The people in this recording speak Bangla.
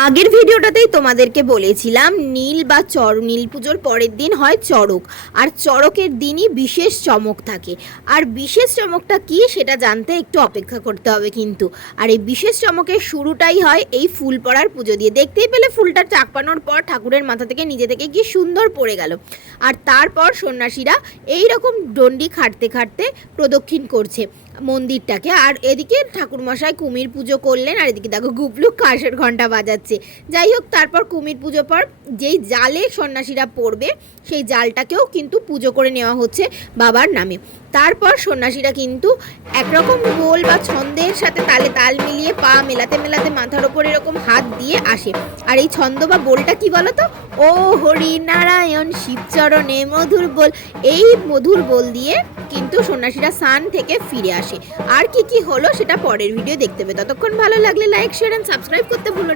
আগের ভিডিওটাতেই তোমাদেরকে বলেছিলাম নীল বা নীল পুজোর পরের দিন হয় চড়ক, আর চড়কের দিনই বিশেষ চমক থাকে। আর বিশেষ চমকটা কি সেটা জানতে একটু অপেক্ষা করতে হবে কিন্তু। আর এই বিশেষ চমকের শুরুটাই হয় এই ফুল পড়ার পুজো দিয়ে। দেখতেই পেলে ফুলটা চাপানোর পর ঠাকুরের মাথা থেকে নিজে থেকে কি সুন্দর পড়ে গেল। আর তারপর সন্ন্যাসীরা এইরকম ডন্ডি খাটতে খাটতে প্রদক্ষিণ করছে মন্দিরটাকে। আর এদিকে ঠাকুরমশাই কুমির পুজো করলেন, আর এদিকে দেখো গুবলু কাঁসের ঘন্টা বাজাচ্ছে। যাই হোক, তারপর কুমির পুজো পর যেই জালে সন্ন্যাসীরা পড়বে সেই জালটাকেও কিন্তু পুজো করে নেওয়া হচ্ছে বাবার নামে। তারপর সন্ন্যাসীরা কিন্তু একরকম গোল বা ছন্দের সাথে তালে তাল মিলিয়ে পা মেলাতে মেলাতে মাথার ওপর এরকম হাত দিয়ে আসে। আর এই ছন্দ বা বোলটা কি বলতো? ও হরি নারায়ণ শিবচরণে মধুর বোল। এই মধুর বোল দিয়ে কিন্তু সন্ন্যাসীরা স্নান থেকে ফিরে আসে। আর কি কি হলো সেটা পরের ভিডিও দেখতে হবে। ততক্ষণ ভালো লাগলে লাইক, শেয়ার এন্ড সাবস্ক্রাইব করতে ভুলো না।